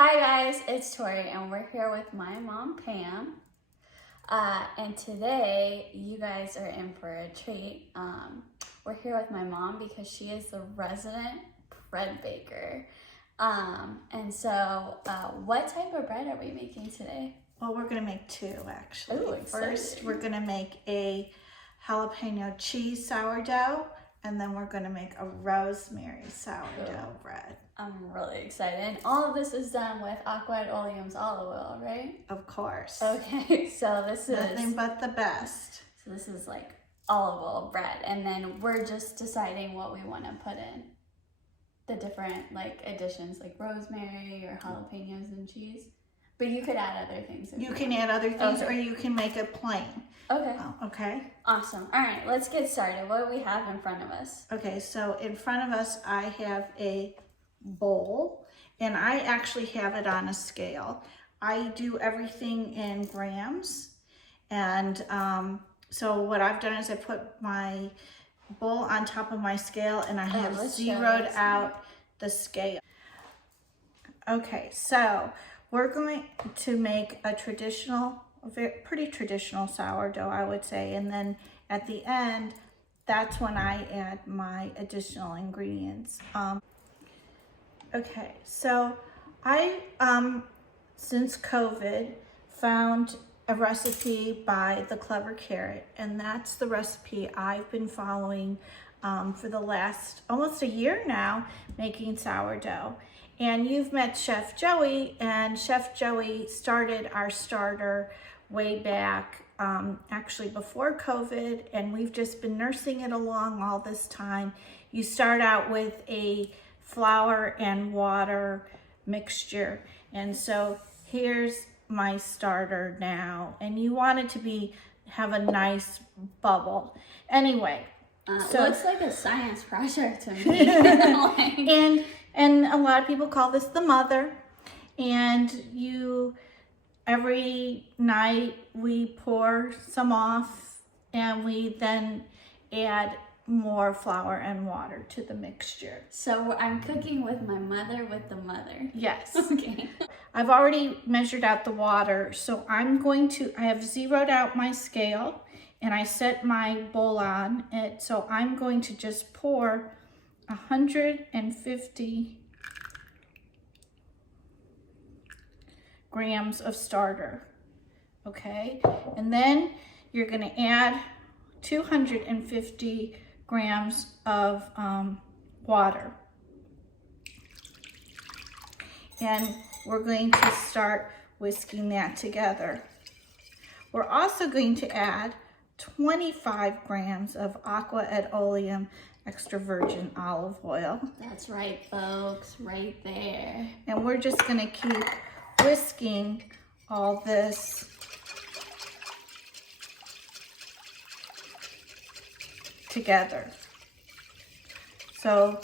Hi guys, it's Tori and we're here with my mom Pam. And today you guys are in for a treat. We're here with my mom because she is the resident bread baker. What type of bread are we making today? Well, we're going to make two actually. Ooh, first, we're going to make a jalapeno cheese sourdough, and then we're going to make a rosemary sourdough bread. I'm really excited. All of this is done with Aqua and Oleum's olive oil, right? Of course. Okay, so this is nothing but the best. So this is like olive oil bread, and then we're just deciding what we want to put in. The different like additions, like rosemary or jalapenos and cheese. But you could add other things. You can add other things, or you can make it plain. Okay. Okay. Awesome. All right, let's get started. What do we have in front of us? Okay, so in front of us, I have a bowl, and I actually have it on a scale. I do everything in grams, and so what I've done is I put my bowl on top of my scale, and I have zeroed out the scale. Okay, so we're going to make a pretty traditional sourdough, I would say, and then at the end, that's when I add my additional ingredients. Okay, so I, since COVID, found a recipe by The Clever Carrot, and that's the recipe I've been following for the last almost a year now, making sourdough. And you've met Chef Joey, and Chef Joey started our starter way back, actually before COVID, and we've just been nursing it along all this time. You start out with a flour and water mixture, and so here's my starter now, and you want it to have a nice bubble. Anyway, so looks like a science project to me. And a lot of people call this the mother. And every night we pour some off, and we then add more flour and water to the mixture. So I'm cooking with my mother with the mother. Yes. Okay. I've already measured out the water, so I have zeroed out my scale, and I set my bowl on it. So I'm going to just pour 150 grams of starter, okay? And then you're gonna add 250 grams of water. And we're going to start whisking that together. We're also going to add 25 grams of Aqua and Oleum extra virgin olive oil. That's right, folks, right there. And we're just gonna keep whisking all this together. So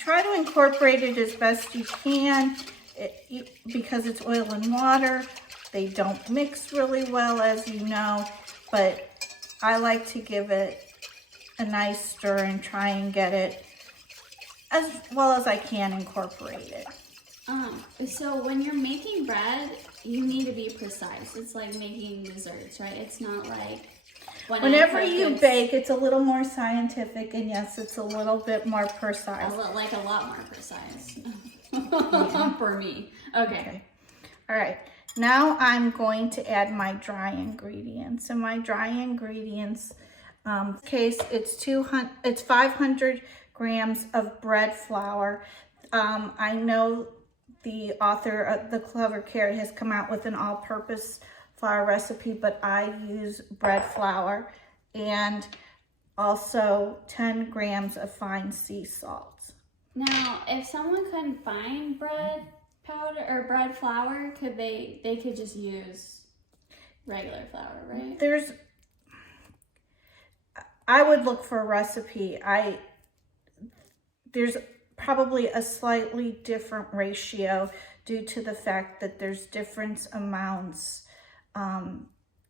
try to incorporate it as best you can. Because it's oil and water, they don't mix really well, as you know, but I like to give it a nice stir and try and get it as well as I can incorporate it. So when you're making bread, you need to be precise. It's like making desserts, right? It's not like whenever you bake, it's a little more scientific, and yes, it's a little bit more precise. A lot more precise for me. Okay. All right. Now I'm going to add my dry ingredients, and my dry ingredients, in this case, it's 500 grams of bread flour. I know the author of The Clever Carrot has come out with an all-purpose flour recipe, but I use bread flour, and also 10 grams of fine sea salt. Now, if someone couldn't find bread powder or bread flour, they could just use regular flour, right? I would look for a recipe. There's probably a slightly different ratio due to the fact that there's different amounts of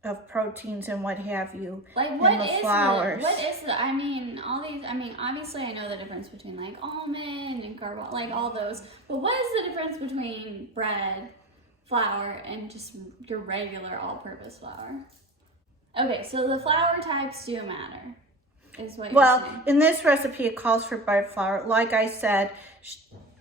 of proteins and what have you like in the flours. What is the, I mean, all these, I mean, obviously I know the difference between like almond and carbon, like all those, but what is the difference between bread, flour, and just your regular all-purpose flour? Okay, so the flour types do matter, is what you're saying. Well, in this recipe, it calls for bread flour. Like I said,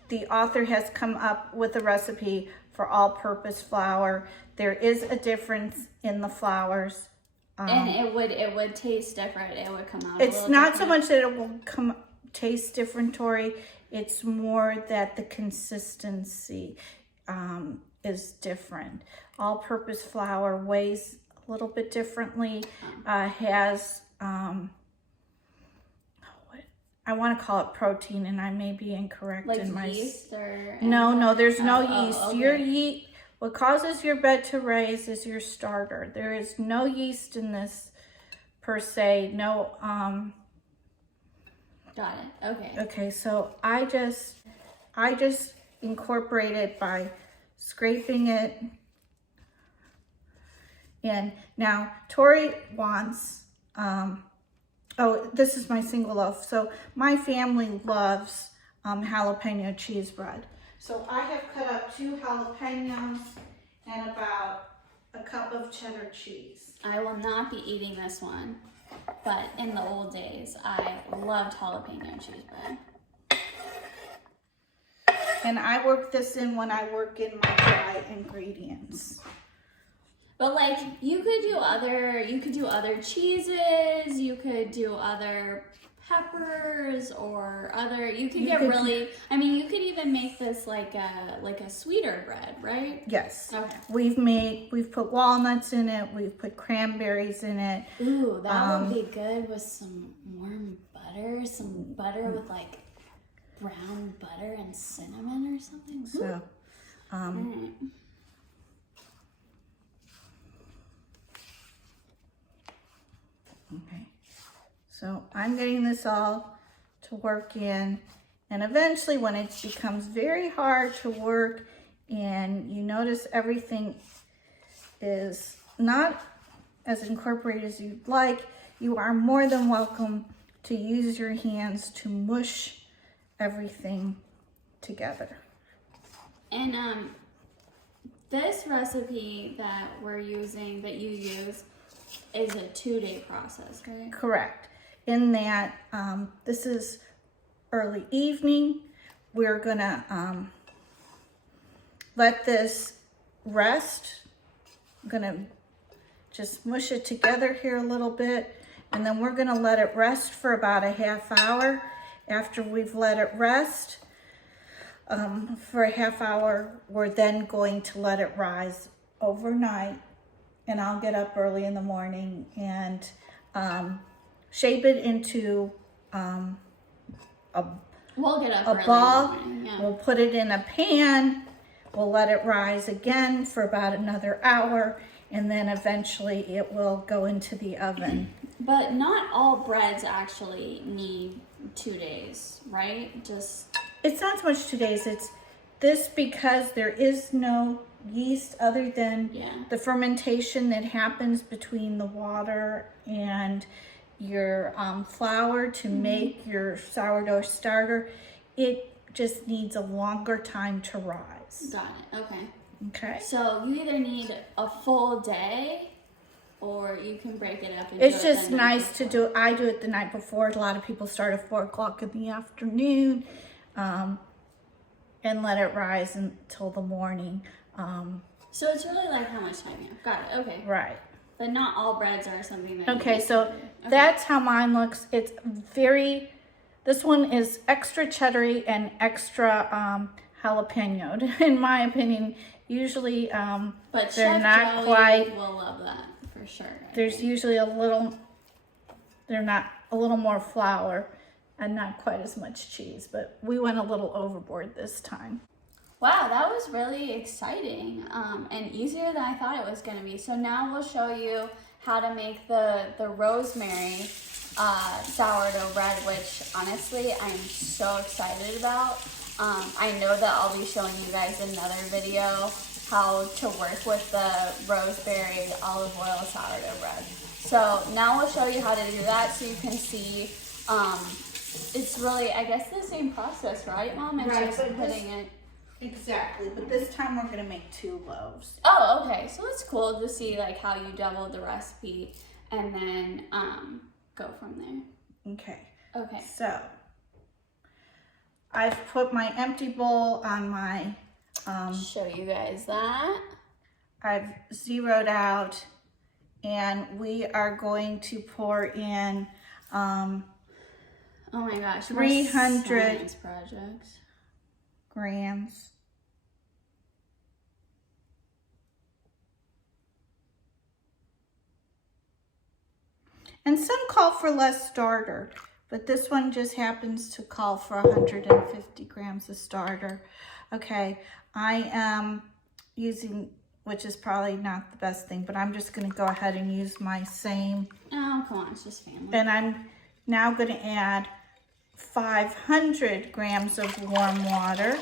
the author has come up with a recipe for all-purpose flour. There is a difference in the flours. And it would taste different. It would come out. It's not so much that it will taste different, Tori. It's more that the consistency is different. All-purpose flour weighs a little bit differently. Has I want to call it protein, and I may be incorrect like in my yeast or no. There's no yeast. Okay. Your yeast. What causes your bread to raise is your starter. There is no yeast in this per se. No. Got it. Okay. Okay. So I just incorporate it by scraping it. And now Tori wants. Oh, this is my single loaf. So my family loves jalapeno cheese bread. So I have cut up 2 jalapenos and about a cup of cheddar cheese. I will not be eating this one, but in the old days, I loved jalapeno cheese bread. And I work this in when I work in my dry ingredients. But like you could do other cheeses, you could do other peppers or other, you could really, I mean, you could even make this like a sweeter bread, right? Yes. Okay. We've put walnuts in it, we've put cranberries in it. Ooh, that would be good with some warm butter, some butter with like brown butter and cinnamon or something. So, Right. Okay, so I'm getting this all to work in, and eventually when it becomes very hard to work and you notice everything is not as incorporated as you'd like, you are more than welcome to use your hands to mush everything together. And this recipe that we're using, that you use, is a 2-day process, right? Correct. In that this is early evening. We're gonna let this rest. I'm gonna just mush it together here a little bit, and then we're gonna let it rest for about a half hour. After we've let it rest for a half hour, we're then going to let it rise overnight. And I'll get up early in the morning and shape it into We'll get up a early ball. in the morning, yeah. We'll put it in a pan. We'll let it rise again for about another hour, and then eventually it will go into the oven. But not all breads actually need 2 days, right? It's not so much 2 days. It's this because there is no yeast other than the fermentation that happens between the water and your flour to make your sourdough starter. It just needs a longer time to rise. Got it. Okay. Okay. So you either need a full day, or you can break it up. And It's do it just the night nice to before. do. I do it the night before. A lot of people start at 4 o'clock in the afternoon, and let it rise until the morning. So it's really like how much time you have. Got it. Okay. Right. But not all breads are something that. Okay, you so need to do. Okay. that's how mine looks. It's very, this one is extra cheddary and extra jalapeno, in my opinion. Usually, But they're Chef not Joey quite, will love that for sure. there's usually a little more flour and not quite as much cheese, but we went a little overboard this time. Wow, that was really exciting and easier than I thought it was going to be. So now we'll show you how to make the Rosemary sourdough bread, which honestly I'm so excited about. I know that I'll be showing you guys another video how to work with the rosemary olive oil sourdough bread. So now we'll show you how to do that so you can see. It's really, I guess, the same process, right, Mom? It's Right, just but putting it. Exactly, but this time we're gonna make 2 loaves. Oh, okay. So it's cool to see like how you double the recipe and then go from there. Okay. Okay. So I've put my empty bowl on my. Show you guys that. I've zeroed out, and we are going to pour in. Oh my gosh. 300 science projects. grams. And some call for less starter, but this one just happens to call for 150 grams of starter. Okay, I am using, which is probably not the best thing, but I'm just going to go ahead and use my same. Oh, come on, it's just family. And I'm now going to add 500 grams of warm water.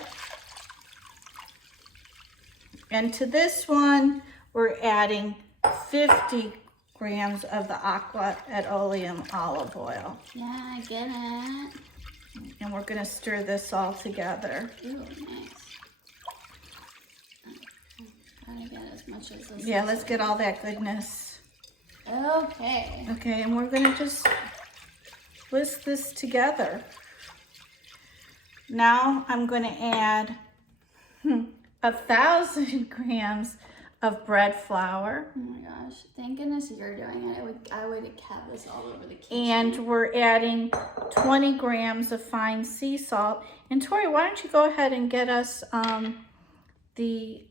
And to this one, we're adding 50 grams of the Aqua at Oleum olive oil. Yeah, I get it. And we're going to stir this all together. Ooh, nice. Gotta get as much as this. Yeah, let's get all that goodness. Okay. Okay, and we're going to just whisk this together. Now I'm going to add 1,000 grams of bread flour. Oh my gosh. Thank goodness you're doing it. I would have this all over the kitchen. And we're adding 20 grams of fine sea salt. And Tori, why don't you go ahead and get us the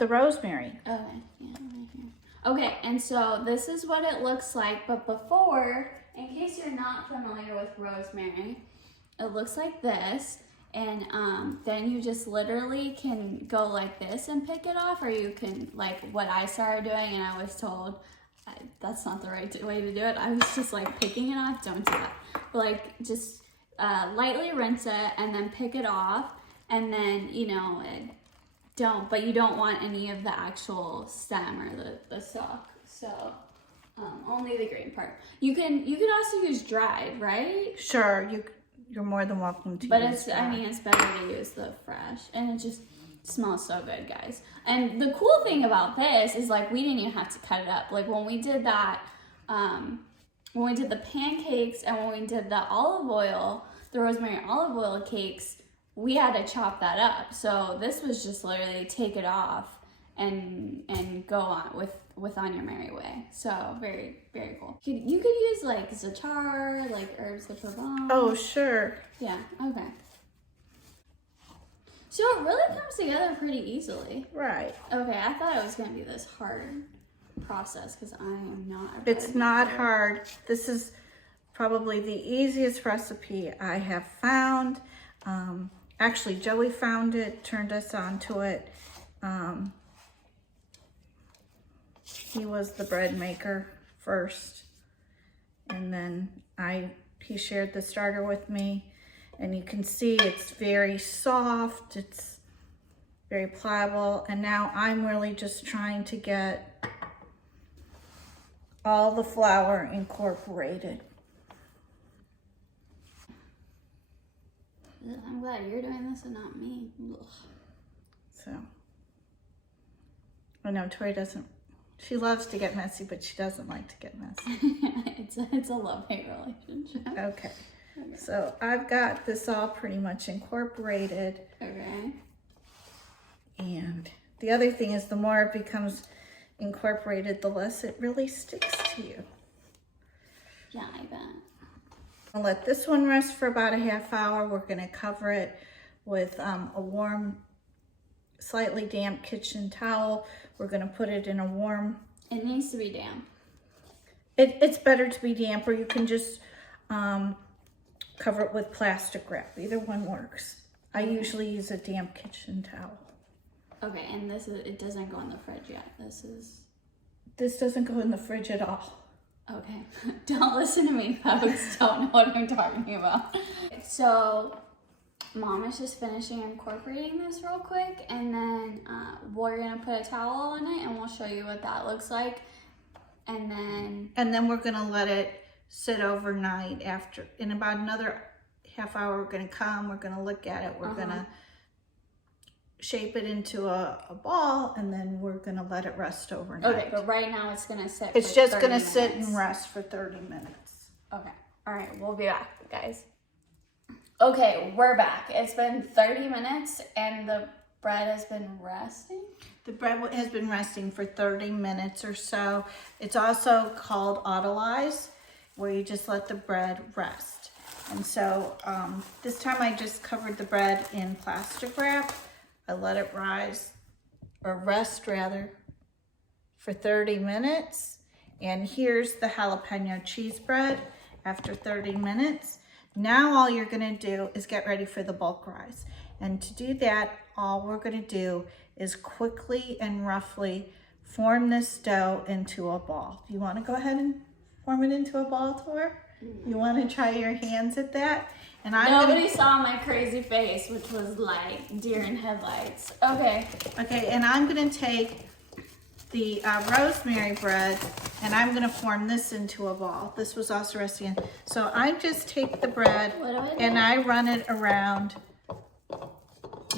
rosemary. Okay, yeah, right here. Okay, and so this is what it looks like, but before, in case you're not familiar with rosemary, it looks like this, and then you just literally can go like this and pick it off, or you can, like what I started doing, and I was told that's not the right way to do it. I was just like picking it off. Don't do that. But like just lightly rinse it and then pick it off, and then but you don't want any of the actual stem or the stalk. So only the green part. You can also use dried, right? Sure, you're more than welcome to. But use it's I mean it's better to use the fresh, and it just smells so good, guys. And the cool thing about this is like we didn't even have to cut it up. Like when we did that, when we did the pancakes and when we did the olive oil, the rosemary olive oil cakes, we had to chop that up. So this was just literally take it off and go on with on your merry way. So very, very cool. You could use like za'atar, like herbs de Provence. Oh, sure. Yeah, okay. So it really comes together pretty easily. Right. Okay, I thought it was gonna be this hard process because I am not. It's not hard. This is probably the easiest recipe I have found. Actually, Joey found it, turned us onto it. He was the bread maker first, and then he shared the starter with me, and you can see it's very soft, it's very pliable, and now I'm really just trying to get all the flour incorporated. I'm glad you're doing this and not me. Ugh. So, I know Tori doesn't, she loves to get messy, but she doesn't like to get messy. It's a love-hate relationship. Okay. So I've got this all pretty much incorporated. Okay. And the other thing is the more it becomes incorporated, the less it really sticks to you. Yeah, I bet. I'll let this one rest for about a half hour. We're going to cover it with a warm, slightly damp kitchen towel. We're going to put it in a warm... It needs to be damp. It's better to be damp, or you can just cover it with plastic wrap. Either one works. I usually use a damp kitchen towel. Okay, and it doesn't go in the fridge yet. This doesn't go in the fridge at all. Okay, don't listen to me, folks. Don't know what I'm talking about. So Mom is just finishing incorporating this real quick, and then we're gonna put a towel on it and we'll show you what that looks like. And then we're gonna let it sit overnight. After, in about another half hour, we're gonna come, we're gonna look at it, we're gonna shape it into a ball, and then we're gonna let it rest overnight. Okay, but right now it's gonna sit. It's just gonna sit and rest for 30 minutes. Okay, all right, we'll be back, guys. Okay, we're back. It's been 30 minutes and the bread has been resting. The bread has been resting for 30 minutes or so. It's also called autolyze, where you just let the bread rest. And so this time I just covered the bread in plastic wrap. I let it rest for 30 minutes. And here's the jalapeno cheese bread after 30 minutes. Now all you're gonna do is get ready for the bulk rise. And to do that, all we're gonna do is quickly and roughly form this dough into a ball. Do you wanna go ahead and form it into a ball, Tor? You wanna try your hands at that? And Nobody saw my crazy face, which was like deer in headlights. Okay. Okay, and I'm gonna take the rosemary bread and I'm gonna form this into a ball. This was also resting in. So I just take the bread and I run it around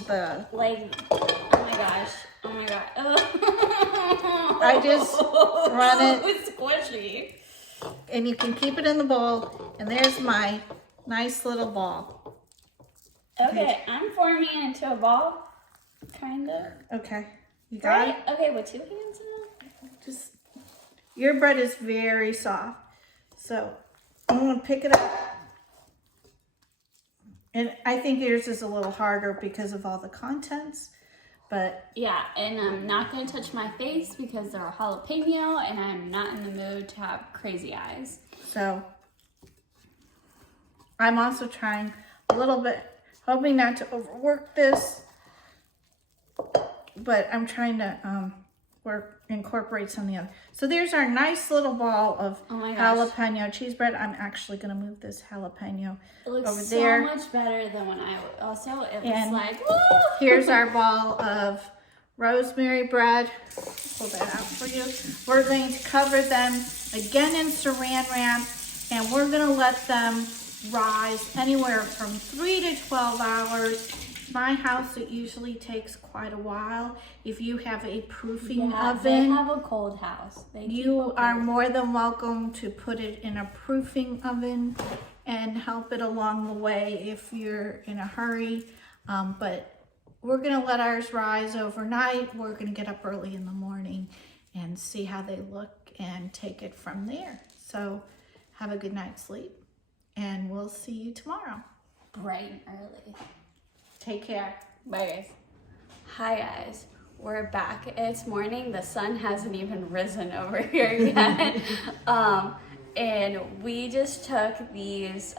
the... Like, oh my gosh. Oh my god. I just run it. It's squishy. And you can keep it in the bowl. And there's my nice little ball. Okay, I'm forming it into a ball. Kind of. Okay. You got it? Okay, with 2 hands now? Just, your bread is very soft. So I'm gonna pick it up. And I think yours is a little harder because of all the contents, but. Yeah, and I'm not gonna touch my face because they're jalapeno and I'm not in the mood to have crazy eyes. So I'm also trying a little bit, hoping not to overwork this, but I'm trying to incorporate some of the other. So there's our nice little ball of jalapeno cheese bread. I'm actually going to move this jalapeno over there. It looks so much better than when I also, it And was like, woo! Here's our ball of rosemary bread. Pull that out for you. We're going to cover them again in saran wrap, and we're going to let them rise anywhere from 3 to 12 hours. My house, it usually takes quite a while. If you have a proofing oven, they have a cold house. You are more than welcome to put it in a proofing oven and help it along the way if you're in a hurry. But we're gonna let ours rise overnight. We're gonna get up early in the morning and see how they look and take it from there. So have a good night's sleep and we'll see you tomorrow. Bright and early. Take care. Bye, guys. Hi, guys. We're back. It's morning. The sun hasn't even risen over here yet. And we just took these,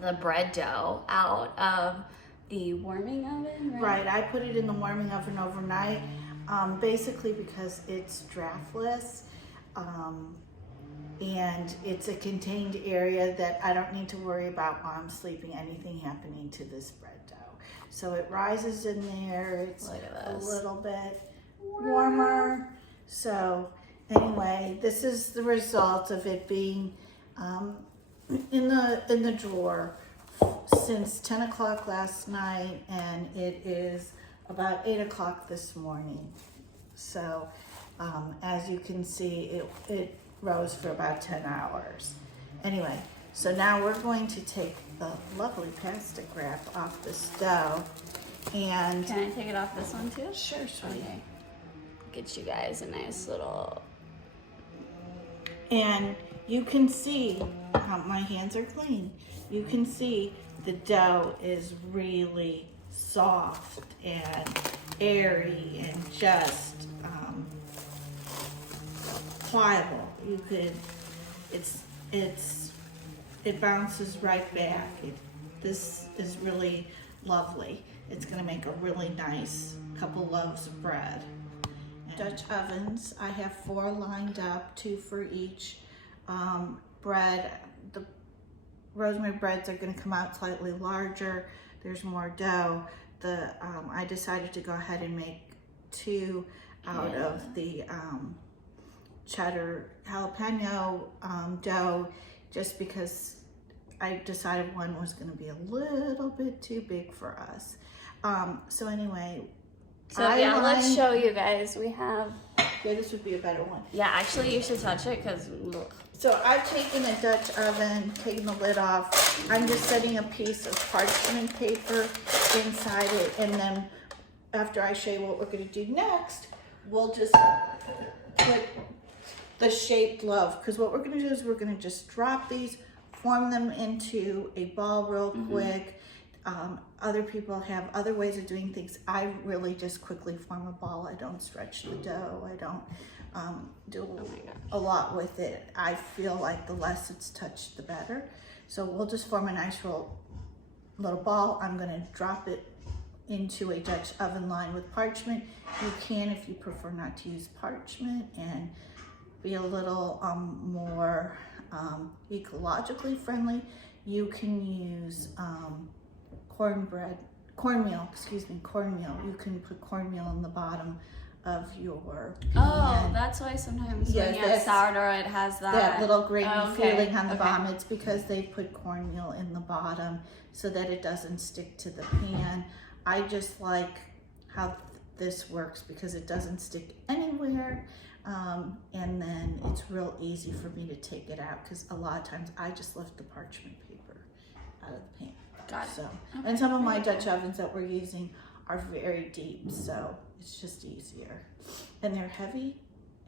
the bread dough out of the warming oven, right? Right. I put it in the warming oven overnight, basically because it's draftless. And it's a contained area that I don't need to worry about while I'm sleeping anything happening to this bread dough. So it rises in there, it's a little bit warmer. So anyway, this is the result of it being in the drawer since 10 o'clock last night, and it is about 8 o'clock this morning. So as you can see, it rose for about 10 hours. Anyway, so now we're going to take the lovely plastic wrap off this dough. And can I take it off this one too? Sure, sweetie. Okay. Get you guys a nice little. And you can see how my hands are clean. You can see the dough is really soft and airy and just pliable. You could, it bounces right back. This is really lovely. It's gonna make a really nice couple loaves of bread. Dutch ovens, I have 4 lined up, 2 for each bread. The rosemary breads are going to come out slightly larger. There's more dough. I decided to go ahead and make 2 out of the cheddar jalapeno dough, just because I decided one was going to be a little bit too big for us. So anyway, let's show you guys. We have. Yeah, this would be a better one. Yeah, actually, you should touch it because. So I've taken a Dutch oven, taken the lid off. I'm just setting a piece of parchment paper inside it, and then after I show you what we're going to do next, we'll just put the shaped loaf, because what we're going to do is we're going to just drop these, form them into a ball real quick. Other people have other ways of doing things. I really just quickly form a ball. I don't stretch the dough. I don't do a lot with it. I feel like the less it's touched, the better. So we'll just form a nice little ball. I'm going to drop it into a Dutch oven lined with parchment. You can, if you prefer not to use parchment and be a little more ecologically friendly, you can use cornmeal. You can put cornmeal in the bottom of your pan. Oh, that's why sometimes when you have sourdough, it has that little grainy feeling on the bottom. It's because they put cornmeal in the bottom so that it doesn't stick to the pan. I just like how this works because it doesn't stick anywhere, and then it's real easy for me to take it out, because a lot of times I just left the parchment paper out of the pan. Got it. So, and some of my Dutch ovens that we're using are very deep, so it's just easier. And they're heavy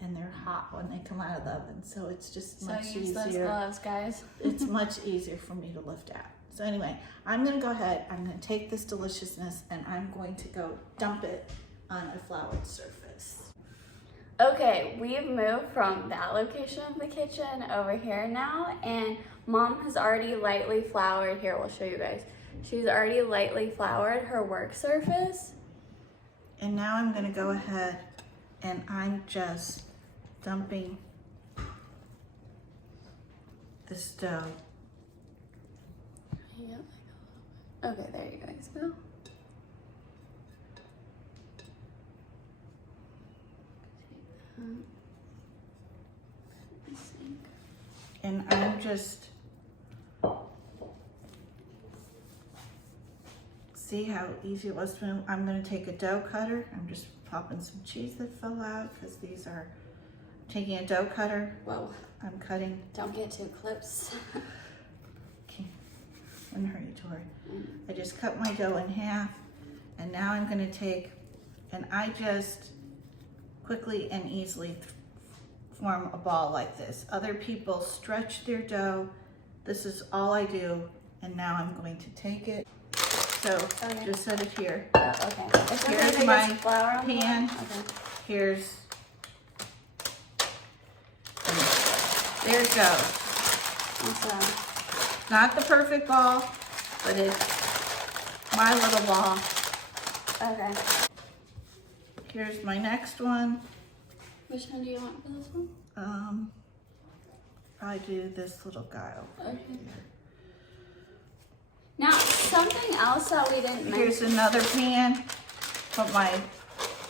and they're hot when they come out of the oven, so it's just much easier. So use those gloves, guys. It's much easier for me to lift out. So anyway, I'm gonna go ahead, I'm gonna take this deliciousness and I'm going to go dump it on a floured surface. Okay, we've moved from that location of the kitchen over here now, and Mom has already lightly floured. Here, we'll show you guys. She's already lightly floured her work surface. And now I'm gonna go ahead and I'm just dumping this dough. Yep. Okay, there you guys go. And I'm just, see how easy it was to move? I'm gonna take a dough cutter. I'm just popping some cheese that fell out, because these are, taking a dough cutter. Whoa. I'm cutting. Don't get too close. Okay, wouldn't hurt you, Tori. I just cut my dough in half, and now I'm gonna take, and I just quickly and easily form a ball like this. Other people stretch their dough. This is all I do, and now I'm going to take it. So just set it here. Okay. Here's my pan. Here's, there it goes. Awesome. Not the perfect ball, but it's my little ball. Okay. Here's my next one. Which one do you want for this one? I do this little guy over Okay. here. Now, something else that we didn't mention. Here's another pan. Put my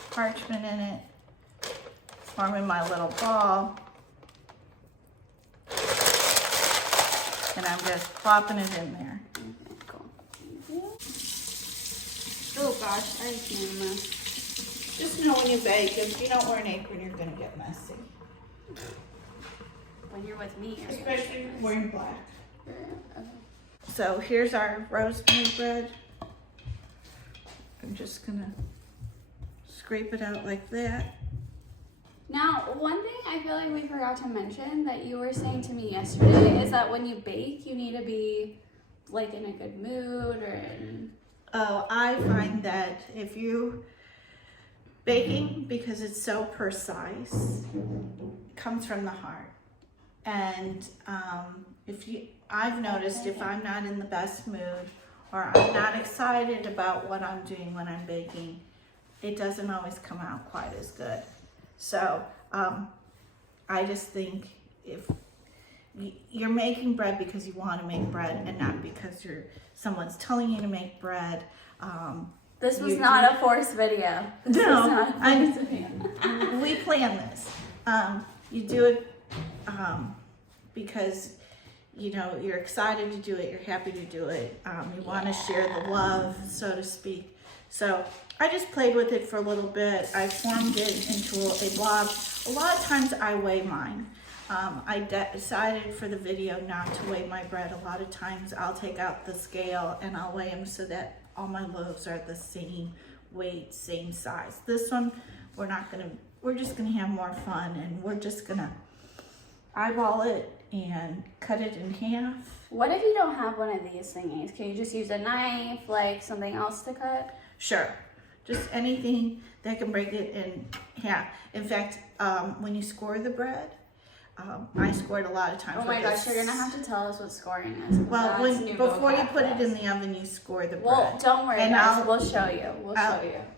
parchment in it. Forming my little ball. And I'm just plopping it in there. Okay, cool. Oh gosh, I just made a mess. Just know when you bake, if you don't wear an apron, you're gonna get messy. When you're with me. Especially wearing black. Okay. So here's our rosemary bread. I'm just gonna scrape it out like that. Now, one thing I feel like we forgot to mention that you were saying to me yesterday is that when you bake, you need to be like in a good mood or in... Oh, I find that if you baking, because it's so precise, comes from the heart. And I've noticed if I'm not in the best mood or I'm not excited about what I'm doing when I'm baking, it doesn't always come out quite as good. So I just think if you're making bread because you want to make bread and not because someone's telling you to make bread. This was not a forced video. We plan this. You do it because you're excited to do it, you're happy to do it, you want to share the love, so to speak. So I just played with it for a little bit. I formed it into a blob. A lot of times I weigh mine. I decided for the video not to weigh my bread. A lot of times I'll take out the scale and I'll weigh them so that all my loaves are the same weight, same size. This one, we're just gonna have more fun, and we're just gonna eyeball it and cut it in half. What if you don't have one of these thingies? Can you just use a knife, like something else to cut? Sure, just anything that can break it in half. In fact, when you score the bread, I scored a lot of times. Oh my gosh, you're gonna have to tell us what scoring is. Well, before you put it in the oven, you score the bread. Well, don't worry, and guys. We'll show you.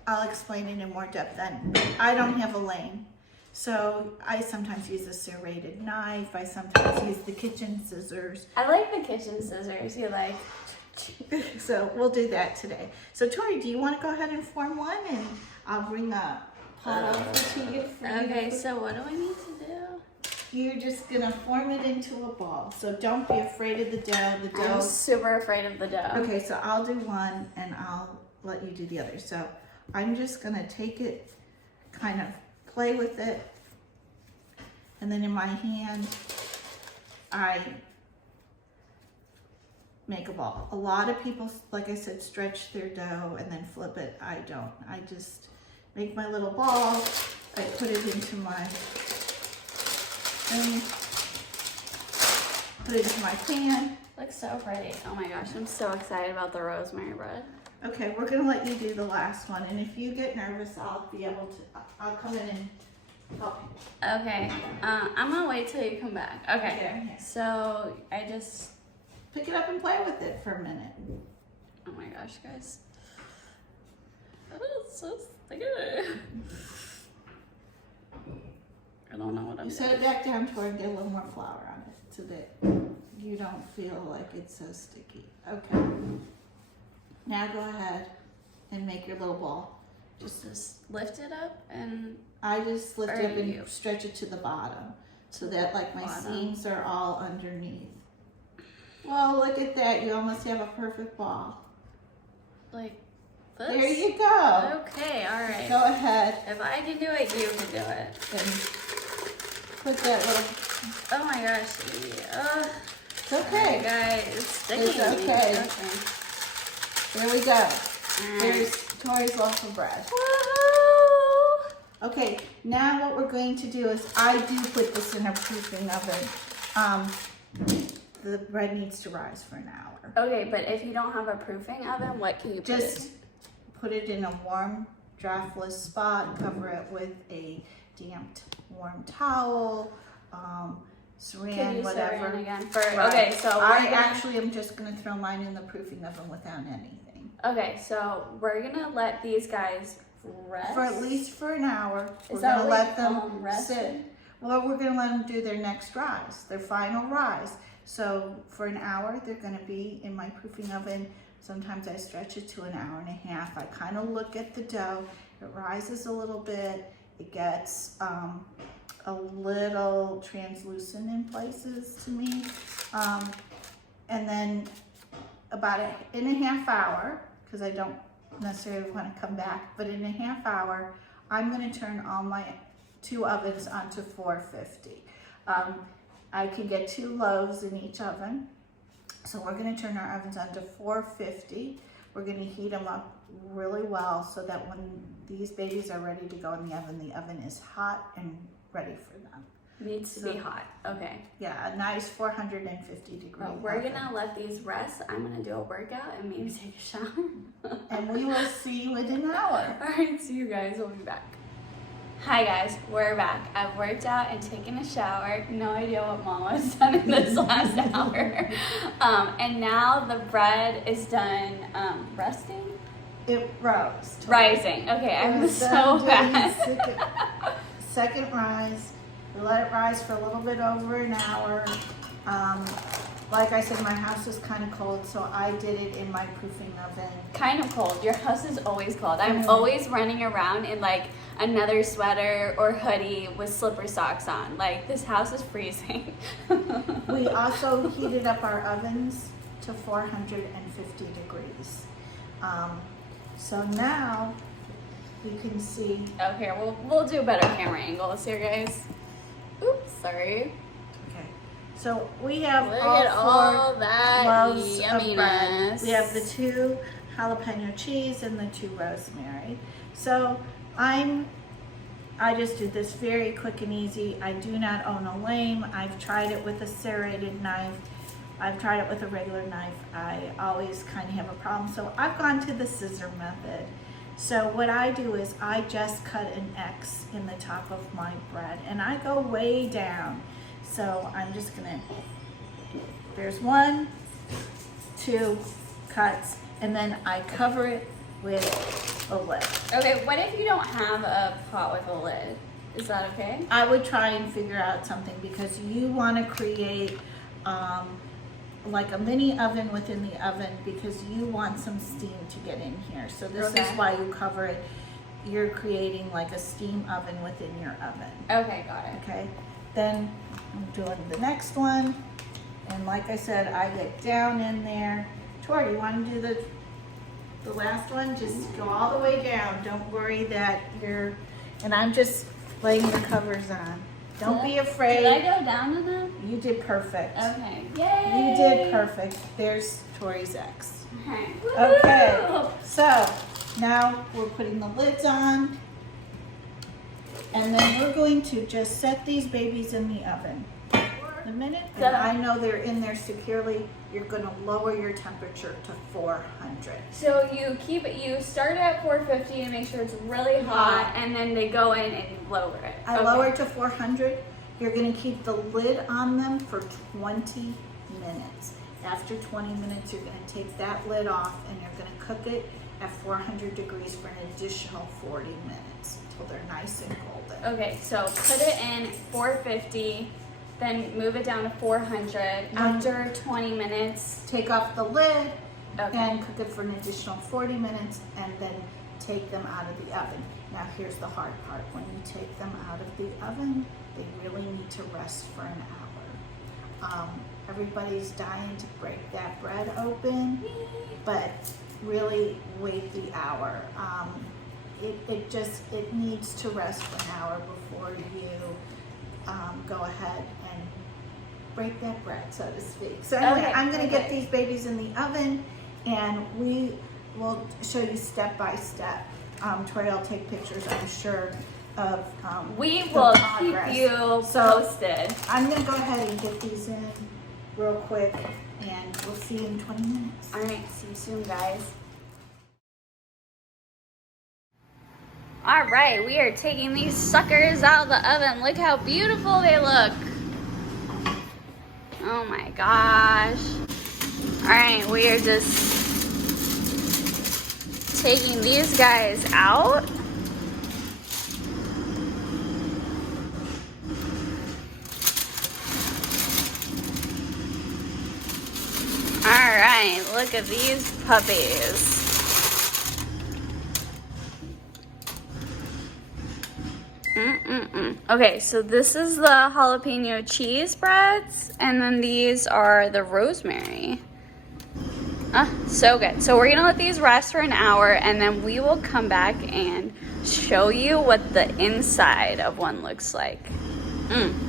I'll explain it in more depth then. I don't have a lane, so I sometimes use a serrated knife. I sometimes use the kitchen scissors. I like the kitchen scissors. You like? So we'll do that today. So Tori, do you want to go ahead and form one, and I'll bring a pot over to you. Okay. So what do I need to do? You're just gonna form it into a ball. So don't be afraid of the dough. I'm super afraid of the dough. Okay, so I'll do one and I'll let you do the other. So I'm just gonna take it, kind of play with it, and then in my hand, I make a ball. A lot of people, like I said, stretch their dough and then flip it. I don't. I just make my little ball. I put it into my put it into my pan. Looks so pretty. Oh my gosh, I'm so excited about the rosemary bread. Okay, we're gonna let you do the last one, and if you get nervous, I'll come in and help you. Okay, I'm gonna wait till you come back. Okay, There. so I just Pick it up and play with it for a minute. oh my gosh, guys. Oh, it's so sticky. I don't know what I'm You set it back down toward and get a little more flour on it so that you don't feel like it's so sticky. Okay. Now go ahead and make your little ball. Just lift it up and I just lift it up and stretch it to the bottom so that like my seams are all underneath. Well, look at that. You almost have a perfect ball. like this. There you go. Okay, all right. Go ahead If I can do it, you can do it. and put that little. Oh my gosh. Yeah. It's okay. Guys, it's sticking It's to me. okay. Okay. There we go. Alright. There's Tori's loaf of bread. Woohoo! Okay, now what we're going to do is I do put this in a proofing oven. The bread needs to rise for an hour. Okay, but if you don't have a proofing oven, what can you put Just put it in a warm, draftless spot. Cover it with a damped, warm towel, saran, whatever. Saran again? Right. Okay, so I actually am just going to throw mine in the proofing oven without anything. Okay, so we're gonna let these guys rest For at least for an hour. Is We're that going to what let them rest? sit. Well, we're going to let them do their next rise, their final rise. So for an hour, they're going to be in my proofing oven. Sometimes I stretch it to an hour and a half. I kind of look at the dough. It rises a little bit. It gets a little translucent in places to me. And then about in a half hour, because I don't necessarily want to come back, but in a half hour, I'm going to turn all my 2 ovens onto 450. I can get 2 loaves in each oven. So we're going to turn our ovens onto 450. We're going to heat them up really well so that when these babies are ready to go in the oven is hot and ready for them. Needs to be hot. Okay. Yeah, a nice 450 degree Well, we're oven. gonna let these rest. I'm gonna do a workout and maybe take a shower. And we will see you in an hour. All right, see you guys. We'll be back. Hi guys, we're back. I've worked out and taken a shower. No idea what Mama's done in this last hour. And now the bread is done resting? It rose. Rising. Okay, I'm It was so done doing bad. Second rise. We let it rise for a little bit over an hour. Like I said, my house was kind of cold, so I did it in my proofing oven. Kind of cold. Your house is always cold. I'm always running around in like another sweater or hoodie with slipper socks on. Like, this house is freezing. We also heated up our ovens to 450 degrees. So now you can see. Oh, here, we'll do better camera angles here, guys. Oops, sorry. Okay. So we have Look all at all four that loaves of bread. yumminess. We have the 2 jalapeno cheese and the 2 rosemary. So I just do this very quick and easy. I do not own Oleum. I've tried it with a serrated knife. I've tried it with a regular knife. I always kind of have a problem. So I've gone to the scissor method. So what I do is I just cut an X in the top of my bread and I go way down. So I'm just gonna, there's 1, 2 cuts, and then I cover it with a lid. Okay, what if you don't have a pot with a lid? Is that okay? I would try and figure out something because you want to create like a mini oven within the oven because you want some steam to get in here. So this is why you cover it. You're creating like a steam oven within your oven. Okay, got it. Okay, then I'm doing the next one. And like I said, I get down in there. Tori, you want to do the last one? Just go all the way down. Don't worry that you're, and I'm just laying the covers on. Don't be afraid. Did I go down to them? You did perfect. Okay. Yay! You did perfect. There's Tori's X. Okay. Okay, Woo! so now we're putting the lids on. And then we're going to just set these babies in the oven. The minute that I know they're in there securely, you're going to lower your temperature to 400. So you start at 450 and make sure it's really hot, and then they go in and you lower it. I lower it to 400. You're going to keep the lid on them for 20 minutes. After 20 minutes, you're going to take that lid off and you're going to cook it at 400 degrees for an additional 40 minutes until they're nice and golden. Okay, so put it in 450, then move it down to 400. After 20 minutes, take off the lid okay, and cook it for an additional 40 minutes and then take them out of the oven. Now here's the hard part. When you take them out of the oven, they really need to rest for an hour. Everybody's dying to break that bread open, but really wait the hour. It needs to rest for an hour before you go ahead and break that bread, so to speak. So anyway, Okay, I'm gonna get these babies in the oven and we will show you step by step. Tori, I'll take pictures, I'm sure, of we the will progress. keep you posted. I'm gonna go ahead and get these in real quick and we'll see you in 20 minutes. All right, see you soon, guys. All right, we are taking these suckers out of the oven. Look how beautiful they look. Oh my gosh. All right, we are just taking these guys out. All right, look at these puppies. Okay, so this is the jalapeno cheese breads, and then these are the rosemary. So good. So we're gonna let these rest for an hour, and then we will come back and show you what the inside of one looks like.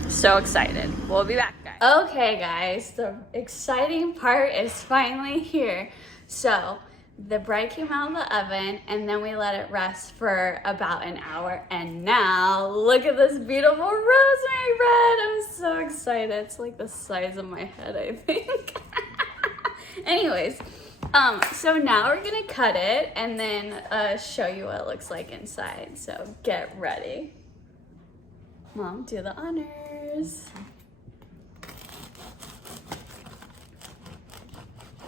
So excited. We'll be back, guys. Okay, guys, the exciting part is finally here. So the bread came out of the oven and then we let it rest for about an hour. And now look at this beautiful rosemary bread. I'm so excited. It's like the size of my head, I think. Anyways, so now we're gonna cut it and then show you what it looks like inside. So get ready. Mom, do the honors.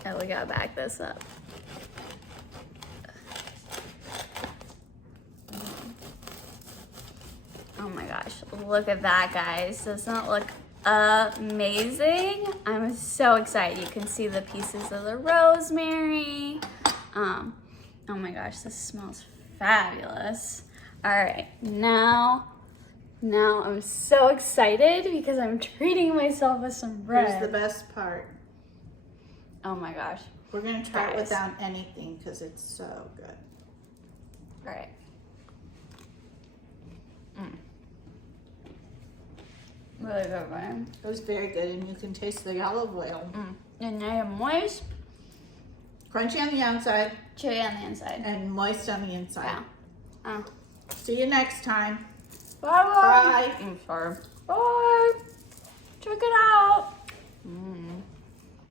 Oh, we gotta back this up. Oh my gosh, look at that, guys. Doesn't it look amazing. I'm so excited. You can see the pieces of the rosemary. Oh my gosh, this smells fabulous. All right, now I'm so excited because I'm treating myself with some bread. Here's the best part. Oh my gosh. We're gonna try it Guys. without anything because it's so good. All right. Really good, right? It was very good, and you can taste the olive oil. And I am moist, Crunchy on the outside chewy on the inside. and moist on the inside. Yeah. See you next time. Bye. Bye. I'm sorry. Bye. Check it out.